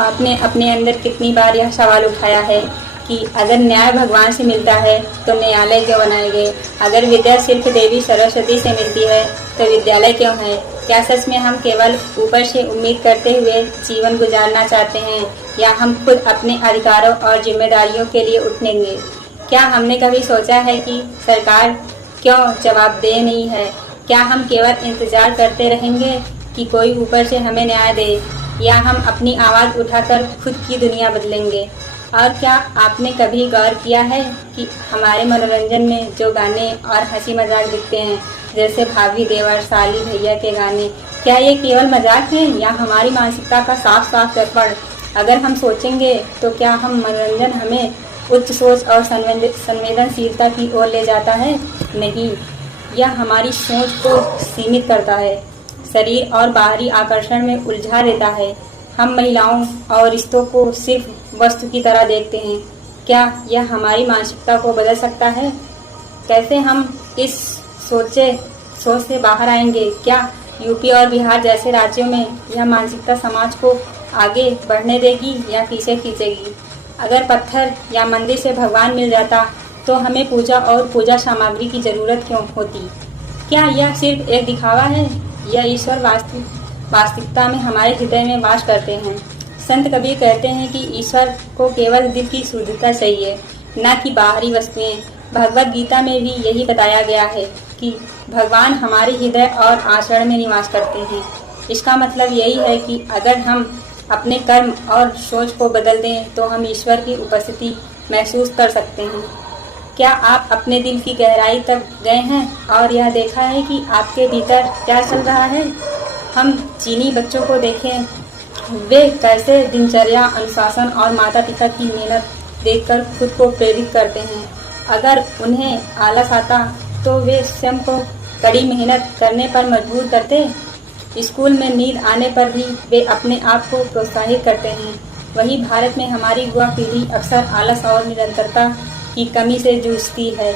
आपने अपने अंदर कितनी बार यह सवाल उठाया है कि अगर न्याय भगवान से मिलता है तो न्यायालय क्यों बनाए गए? अगर विद्या सिर्फ देवी सरस्वती से मिलती है तो विद्यालय क्यों है? क्या सच में हम केवल ऊपर से उम्मीद करते हुए जीवन गुजारना चाहते हैं, या हम खुद अपने अधिकारों और जिम्मेदारियों के लिए उठेंगे? क्या हमने कभी सोचा है कि सरकार क्यों जवाबदेह नहीं है? क्या हम केवल इंतजार करते रहेंगे कि कोई ऊपर से हमें न्याय दे, या हम अपनी आवाज़ उठाकर खुद की दुनिया बदलेंगे? और क्या आपने कभी गौर किया है कि हमारे मनोरंजन में जो गाने और हंसी मजाक दिखते हैं, जैसे भाभी देवर साली भैया के गाने, क्या ये केवल मजाक है या हमारी मानसिकता का साफ साफ दर्पण? अगर हम सोचेंगे तो क्या हम मनोरंजन हमें उच्च सोच और संवेदनशीलता की ओर ले जाता है? नहीं, यह हमारी सोच को सीमित करता है, शरीर और बाहरी आकर्षण में उलझा देता है। हम महिलाओं और रिश्तों को सिर्फ वस्तु की तरह देखते हैं। क्या यह हमारी मानसिकता को बदल सकता है? कैसे हम इस सोच से बाहर आएंगे? क्या यूपी और बिहार जैसे राज्यों में यह मानसिकता समाज को आगे बढ़ने देगी या पीछे खींचेगी? अगर पत्थर या मंदिर से भगवान मिल जाता तो हमें पूजा और पूजा सामग्री की जरूरत क्यों होती? क्या यह सिर्फ एक दिखावा है या ईश्वर वास्तविकता में हमारे हृदय में वास करते हैं? संत कबीर कहते हैं कि ईश्वर को केवल दिल की शुद्धता चाहिए, न कि बाहरी वस्तुएं। भगवत गीता में भी यही बताया गया है कि भगवान हमारे हृदय और आचरण में निवास करते हैं। इसका मतलब यही है कि अगर हम अपने कर्म और सोच को बदल दें तो हम ईश्वर की उपस्थिति महसूस कर सकते हैं। क्या आप अपने दिल की गहराई तक गए हैं और यह देखा है कि आपके भीतर क्या चल रहा है? हम चीनी बच्चों को देखें, वे कैसे दिनचर्या, अनुशासन और माता पिता की मेहनत देखकर खुद को प्रेरित करते हैं। अगर उन्हें आलस आता तो वे स्वयं को कड़ी मेहनत करने पर मजबूर करते। स्कूल में नींद आने पर भी वे अपने आप को प्रोत्साहित करते हैं। वहीं भारत में हमारी युवा पीढ़ी अक्सर आलस और निरंतरता की कमी से जूझती है।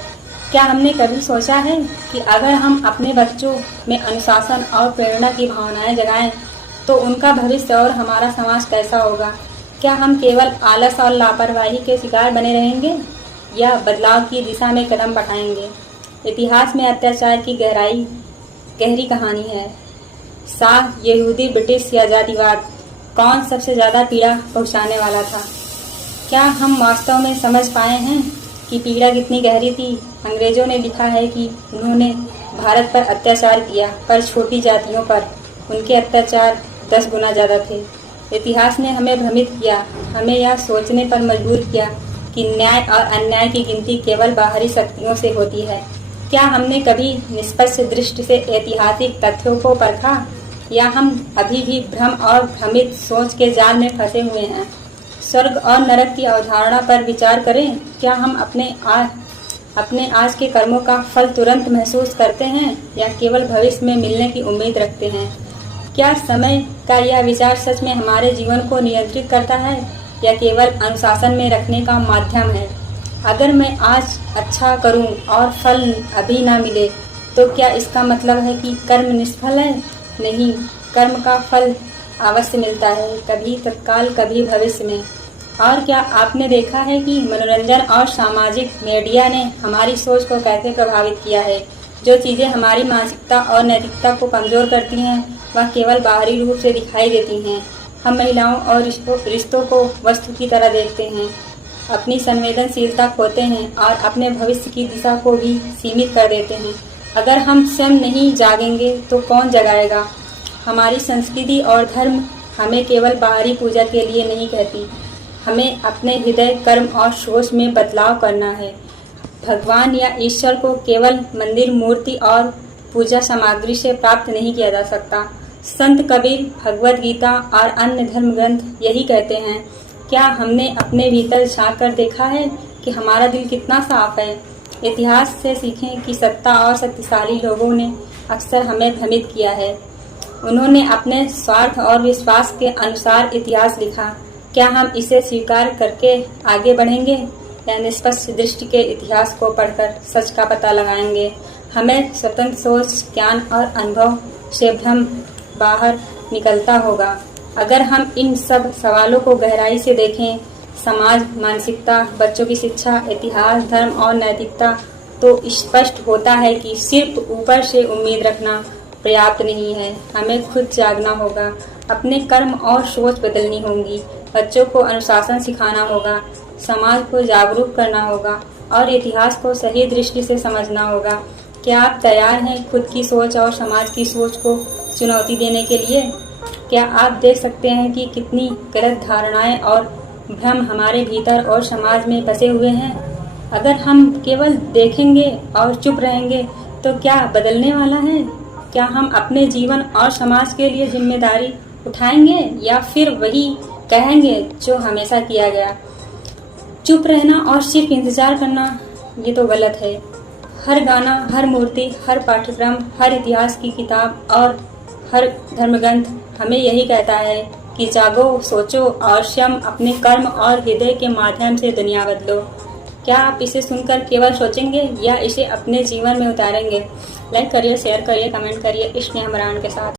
क्या हमने कभी सोचा है कि अगर हम अपने बच्चों में अनुशासन और प्रेरणा की भावनाएं जगाएं तो उनका भविष्य और हमारा समाज कैसा होगा? क्या हम केवल आलस और लापरवाही के शिकार बने रहेंगे या बदलाव की दिशा में कदम बढ़ाएंगे? इतिहास में अत्याचार की गहरी कहानी है। शाह, यहूदी, ब्रिटिश या जातिवाद, कौन सबसे ज़्यादा पीड़ा पहुंचाने वाला था? क्या हम वास्तव में समझ पाए हैं कि पीड़ा कितनी गहरी थी? अंग्रेजों ने लिखा है कि उन्होंने भारत पर अत्याचार किया, पर छोटी जातियों पर उनके अत्याचार 10 गुना ज़्यादा थे। इतिहास ने हमें भ्रमित किया, हमें यह सोचने पर मजबूर किया कि न्याय और अन्याय की गिनती केवल बाहरी शक्तियों से होती है। क्या हमने कभी निष्पक्ष दृष्टि से ऐतिहासिक तथ्यों को परखा, या हम अभी भी भ्रम और भ्रमित सोच के जाल में फंसे हुए हैं? स्वर्ग और नरक की अवधारणा पर विचार करें। क्या हम अपने आज के कर्मों का फल तुरंत महसूस करते हैं या केवल भविष्य में मिलने की उम्मीद रखते हैं? क्या समय का यह विचार सच में हमारे जीवन को नियंत्रित करता है या केवल अनुशासन में रखने का माध्यम है? अगर मैं आज अच्छा करूं और फल अभी ना मिले तो क्या इसका मतलब है कि कर्म निष्फल है? नहीं, कर्म का फल अवश्य मिलता है, कभी तत्काल कभी भविष्य में। और क्या आपने देखा है कि मनोरंजन और सामाजिक मीडिया ने हमारी सोच को कैसे प्रभावित किया है? जो चीज़ें हमारी मानसिकता और नैतिकता को कमज़ोर करती हैं वह केवल बाहरी रूप से दिखाई देती हैं। हम महिलाओं और रिश्तों को वस्तु की तरह देखते हैं, अपनी संवेदनशीलता खोते हैं और अपने भविष्य की दिशा को भी सीमित कर देते हैं। अगर हम स्वयं नहीं जागेंगे तो कौन जगाएगा? हमारी संस्कृति और धर्म हमें केवल बाहरी पूजा के लिए नहीं कहती, हमें अपने हृदय, कर्म और सोच में बदलाव करना है। भगवान या ईश्वर को केवल मंदिर, मूर्ति और पूजा सामग्री से प्राप्त नहीं किया जा सकता। संत कबीर, भगवत गीता और अन्य धर्म ग्रंथ यही कहते हैं। क्या हमने अपने भीतर झांक कर देखा है कि हमारा दिल कितना साफ है? इतिहास से सीखें कि सत्ता और शक्तिशाली लोगों ने अक्सर हमें भ्रमित किया है। उन्होंने अपने स्वार्थ और विश्वास के अनुसार इतिहास लिखा। क्या हम इसे स्वीकार करके आगे बढ़ेंगे या निष्पक्ष दृष्टि के इतिहास को पढ़कर सच का पता लगाएंगे? हमें स्वतंत्र सोच, ज्ञान और अनुभव से भ्रम बाहर निकलता होगा। अगर हम इन सब सवालों को गहराई से देखें, समाज, मानसिकता, बच्चों की शिक्षा, इतिहास, धर्म और नैतिकता, तो स्पष्ट होता है कि सिर्फ ऊपर से उम्मीद रखना पर्याप्त नहीं है। हमें खुद जागना होगा, अपने कर्म और सोच बदलनी होगी, बच्चों को अनुशासन सिखाना होगा, समाज को जागरूक करना होगा और इतिहास को सही दृष्टि से समझना होगा। क्या आप तैयार हैं खुद की सोच और समाज की सोच को चुनौती देने के लिए? क्या आप देख सकते हैं कि कितनी गलत धारणाएं और भ्रम हमारे भीतर और समाज में बसे हुए हैं? अगर हम केवल देखेंगे और चुप रहेंगे तो क्या बदलने वाला है? क्या हम अपने जीवन और समाज के लिए जिम्मेदारी उठाएंगे या फिर वही कहेंगे जो हमेशा किया गया? चुप रहना और सिर्फ इंतजार करना, ये तो गलत है। हर गाना, हर मूर्ति, हर पाठ्यक्रम, हर इतिहास की किताब और हर धर्मग्रंथ हमें यही कहता है कि जागो, सोचो और स्वयं अपने कर्म और हृदय के माध्यम से दुनिया बदलो। क्या आप इसे सुनकर केवल सोचेंगे या इसे अपने जीवन में उतारेंगे? लाइक करिए, शेयर करिए, कमेंट करिए स्नेह मरान के साथ।